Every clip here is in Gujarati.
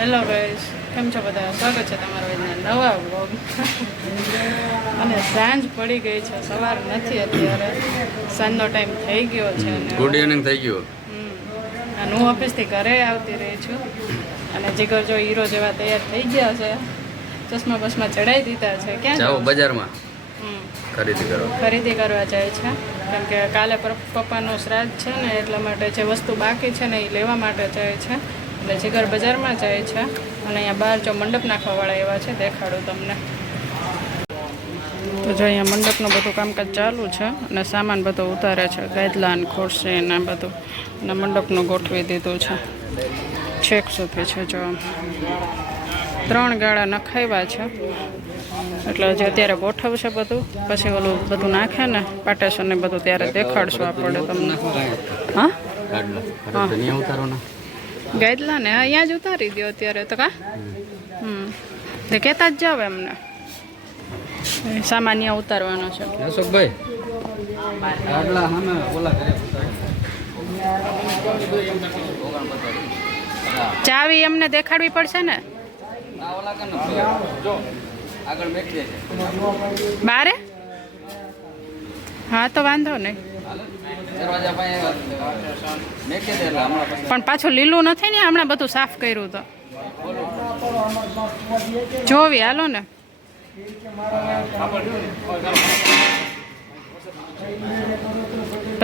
હેલો ગાઈસ, કેમ છો બધા? સ્વાગત છે તમારો આજના નવા વ્લોગ. અને સાંજ પડી ગઈ છે, સવાર નથી અત્યારે, સાંજનો ટાઈમ થઈ ગયો છે. ગુડ ઇવનિંગ થઈ ગયો. અને હું ઓફિસથી ઘરે આવતી રહી છું. અને જીગર જો હીરો જેવા તૈયાર થઈ ગયા છે, ચશ્મા બસમાં ચડાવી દીધા છે. ક્યાં જાવ? બજારમાં ખરીદી કરવા જાય છે. કેમ કે કાલે પપ્પાનું શ્રાદ્ધ છે ને, એટલા માટે જે વસ્તુ બાકી છે ને એ લેવા માટે જાય છે. એટલે જીગર બજારમાં જાય છે. અને અહીંયા બહાર જો મંડપ નાખવાવાળા એવા છે, દેખાડું તમને. તો જો અહીંયા મંડપનું બધું કામકાજ ચાલુ છે અને સામાન બધો ઉતારે છે, ગાદલાન ખુરશી ને બધું. અને મંડપનું ગોઠવી દીધું છે, છેક સુધી છે. જો 3 ગાળા નખાવ્યા છે, એટલે હજી અત્યારે ગોઠવશે બધું. પછી ઓલું બધું નાખે ને પાટેશન ને બધું, ત્યારે દેખાડશું આપણે તમને. હા ગાદલા ને અહીંયા જ ઉતારી દો અત્યારે તો. કા તે કહેતા જ જાવ એમને, સામાન્ય ઉતારવાનો છે. અશોકભાઈ ચાવી એમને દેખાડવી પડશે ને બારે. હા તો વાંધો નહીં, પણ પાછું લીલું નથી ને, હમણાં બધું સાફ કર્યું તો જોવી. હાલો ને,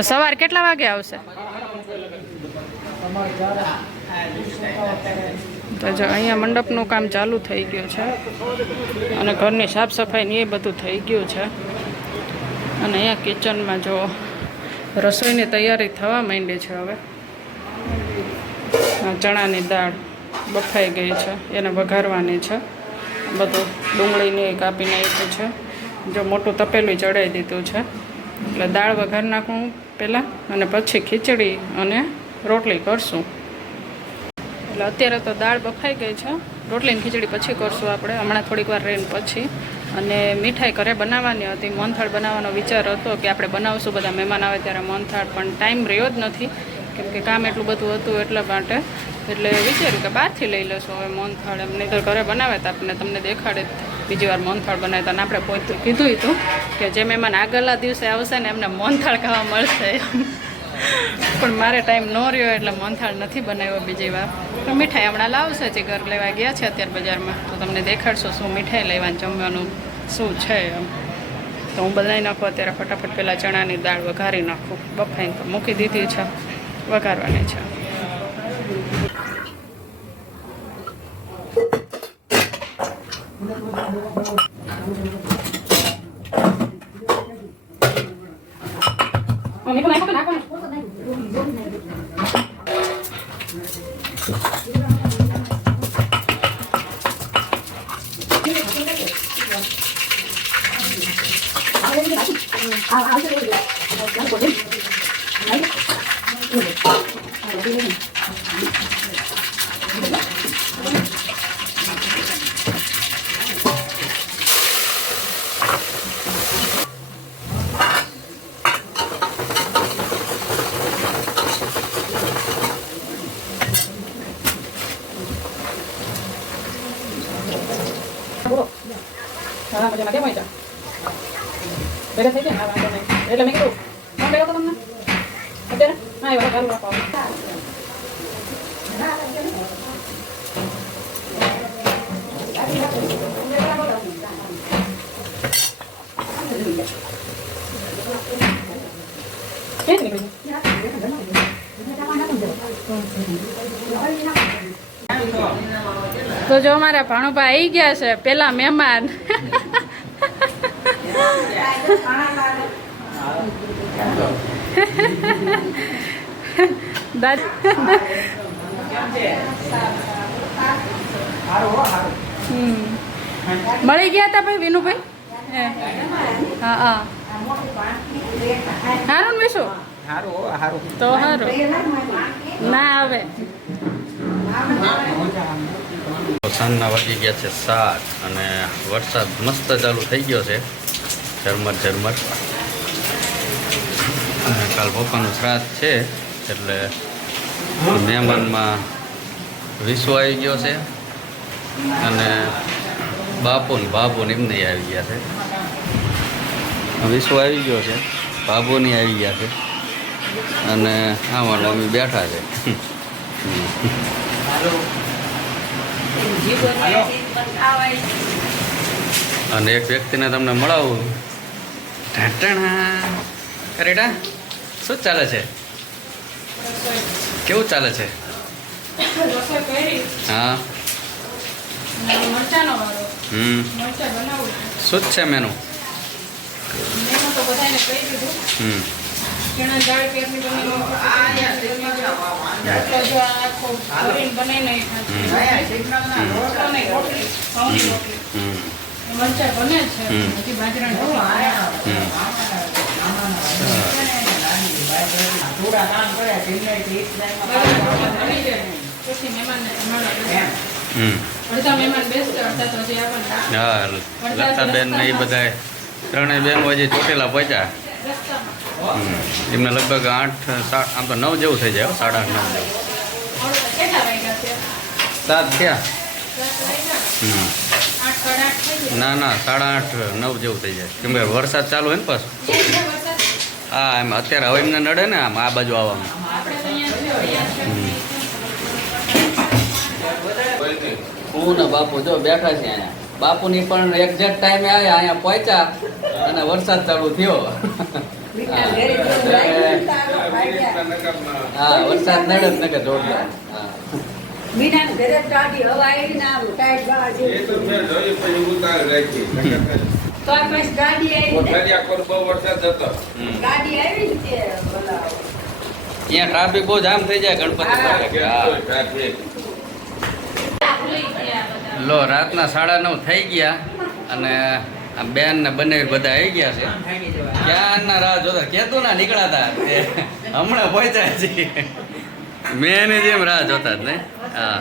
સવાર કેટલા વાગે આવશે? તો જો અહીંયા મંડપનું કામ ચાલુ થઈ ગયું છે અને ઘરની સાફ સફાઈ ને એ બધું થઈ ગયું છે. અને અહીંયા કિચનમાં જો રસોઈની તૈયારી થવા માંડી છે. હવે ચણાની દાળ બફાઈ ગઈ છે, એને વઘારવાની છે. બધું ડુંગળીને કાપી નાખ્યું છે. જો મોટું તપેલું ચડાવી દીધું છે, એટલે દાળ વઘાર નાખું પહેલાં, અને પછી ખીચડી અને રોટલી કરશું. એટલે અત્યારે તો દાળ બફાઈ ગઈ છે, રોટલીને ખીચડી પછી કરશું આપણે, હમણાં થોડીક વાર રહીને પછી. અને મીઠાઈ ઘરે બનાવવાની હતી, મોહનથાળ બનાવવાનો વિચાર હતો કે આપણે બનાવશું, બધા મહેમાન આવે ત્યારે મોહનથાળ, પણ ટાઈમ રહ્યો જ નથી, કેમ કે કામ એટલું બધું હતું એટલા માટે. એટલે વિચાર્યું કે બહારથી લઈ લેશું હવે મોહનથાળ. એમ નહીં તો ઘરે બનાવે તો આપણે તમને દેખાડે બીજી વાર મોહનથાળ બનાવતા. અને આપણે પોતે કીધું હતું કે જે મહેમાન આગળના દિવસે આવશે ને એમને મોહનથાળ ખાવા મળશે. પણ મારે ટાઈમ ન રહ્યો એટલે મોહનથાળ નથી બનાવ્યો બીજી વાર. તો મીઠાઈ હમણાં લાવશે, જે ઘર લેવા ગયા છે અત્યારે બજારમાં, તો તમને દેખાડશો શું મીઠાઈ લેવાનું, જમવાનું શું છે એમ. તો હું બનાવી નાખું અત્યારે ફટાફટ. પહેલાં ચણાની દાળ વઘારી નાખું, બફાઈને તો મૂકી દીધી છે, વઘારવાની છે. હા મજામાં કેમ હોય છે? ભેગા થઈ ગયા? વાંધો નહીં. એટલે મેં કીધું ફોન કર્યો તો તમને અત્યારે? હા એ ચાલુ રાખો. તો જો અમારા ભાણુભા આવી ગયા છે, પેલા મહેમાન. મળી ગયા હતા ભાઈ વિનુભાઈ? હા હા સારું ને વિશુ? તો સારું ના આવે. સાંજના વાગી ગયા છે 7 અને વરસાદ મસ્ત ચાલુ થઈ ગયો છે, ઝરમર ઝરમર. કાલ પપ્પાનું શ્રાદ્ધ છે એટલે મહેમાનમાં વિશ્વ આવી ગયો છે અને બાપુ ને ભાભુ ને એમને આવી ગયા છે. વિશ્વ આવી ગયો છે, ભાભુની આવી ગયા છે અને આમાં મમ્મી બેઠા છે. અને એક વ્યક્તિને તમને મળાવું. રેટા શું ચાલે છે? કેવું ચાલે છે? રસોઈ કરી હા. મરચાનો વાળો મરચા બનાવું શું જ છે મેનુ? મેં તો બધાને કહી દીધું. ચણા દાળ કેસરી બનાવી આખો બનાવીને રોટલી ઘઉંની રોટલી મરચા બને છે. હજી બાજરાની પછી મહેમાનને અડધા મહેમાન બેસતા અડધા તો હજી આપણને હા, લતાબેન ને એ બધા ત્રણેય બેન હજી ચોટીલા પહોંચ્યા. એમને લગભગ 8 આમ તો 9 જેવું થઈ જાય, 8:30 9 જેવું. કેટલા વાગ્યા છે? 7 થયા. 8 સાડા 8 થઈ ગયા. ના 8:30 9 જેવું થઈ જાય, કેમ કે વરસાદ ચાલુ હોય ને પાછું. હા, એમ અત્યારે હવે એમને નડે ને આમ આ બાજુ આવવામાં. આપણે તો અહીંયા હું ને બાપુ જો બેઠા છે અહીંયા. બાપુની પણ એક્ઝેક્ટ ટાઈમે આવ્યા, અહીંયા પહોંચ્યા અને વરસાદ ચાલુ થયો. હા, વરસાદ નડે જ નકે જોરદાર. હા. મીના ઘરે ટાઢી હવા આવી ને આવું ટાઈટ ગાવા જેવું. તો આ પછી ગાડી આવી ગાડી આવી ને તે બોલાવો. અહીંયા ટ્રાફિક બહુ જામ થઈ જાય ગણપતિ માટે. હા. લો રાતના 9:30 થઈ ગયા અને આ બેન ને બંને બધા આવી ગયા છે. ક્યાંના રાહ જોતા કેતું ના નીકળાતા હમણાં પહોંચ્યા છીએ. મેં જેમ રાહ જોતા જ નહીં. હા,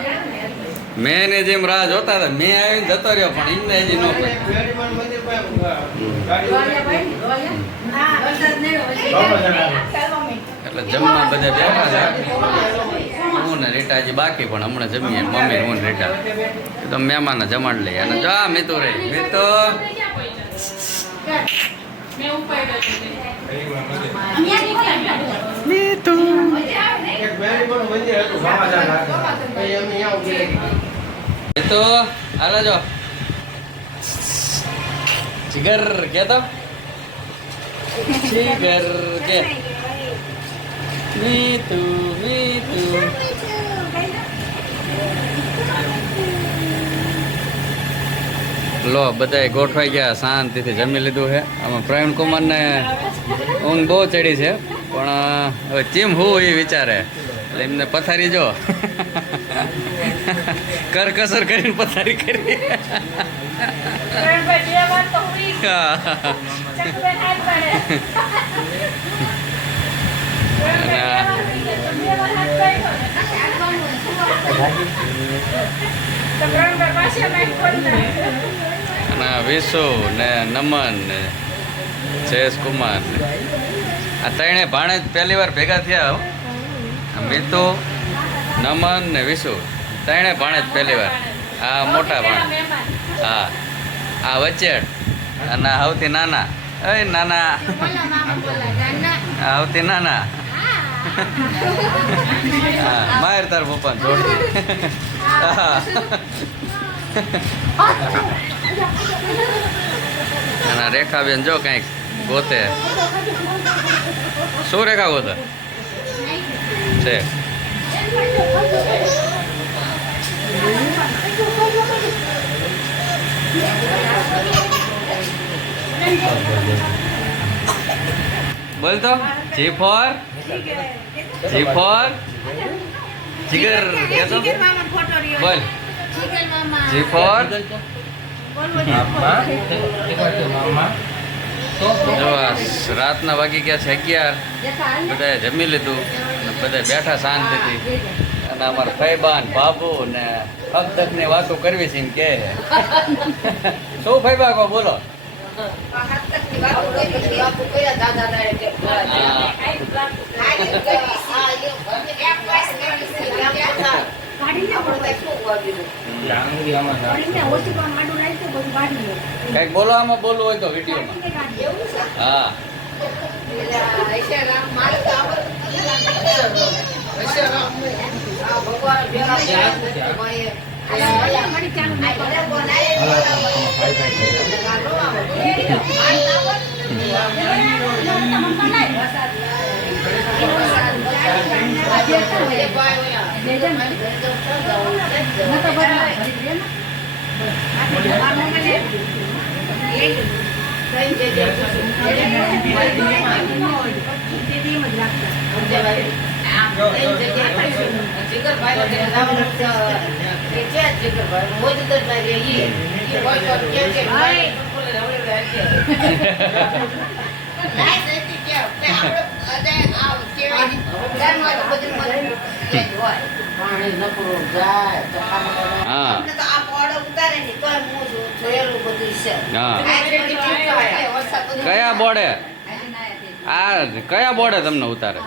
મેં જેમ રાહ જોતા હતા. મેં આવીને જતો રહ્યો પણ એમને હજી ન એટલે જમવા બધા બેઠા છે. હું ને રીટા હજી બાકી પણ હમણાં જમીએ. મમ્મી હું ને રીટા તો મહેમાનને જમાડ લઈએ. અને જો આ મિતુ રહી મિતુ મેં ઉપાડ્યો છે. મિતુ મિતુ હાલો જો જીગર કે તો જીગર કે મિતુ મિતુ લો બધાય ગોઠવાઈ ગયા, શાંતિથી જમી લીધું છે. આમાં પ્રવીણ કુમારને ઊંઘ બહુ ચડી છે પણ હવે ચીમ હું એ વિચારે એટલે એમને પથારી જો કરકસર કરીને પથારી કરી. અને વિશુ ને નમન ને જયેશ કુમાર ને આ ત્રણેય ભાણે પહેલી વાર ભેગા થયા હો. મિતુ નમન ને વિશુ ત્રણેય ભાણે જ પહેલી વાર. આ મોટા ભાણ, હા આ વચ્ચે અને સૌથી નાના. એ નાના સૌથી નાના. હા માર તાર પપ્પા જોડ. અને રેખાબેન જો કંઈક ગોતે. શું રેખા ગોતે છે? બોલ તો જી ફોર જીગર કેતો બોલ જી ફોર જો રાતના વાગી ગયા છે 11. બધાએ જમી લીધું બધા બેઠા શાંતિથી અને અમારા ફૈબાન બાબુ ને હક ની વાતો કરવી છે એમ કે શું ફૈબા કો બોલો. કંઈક બોલો આમાં બોલવું હોય તો વિડીયોમાં હા હા કયા બોર્ડે કયા બોર્ડે તમને ઉતારે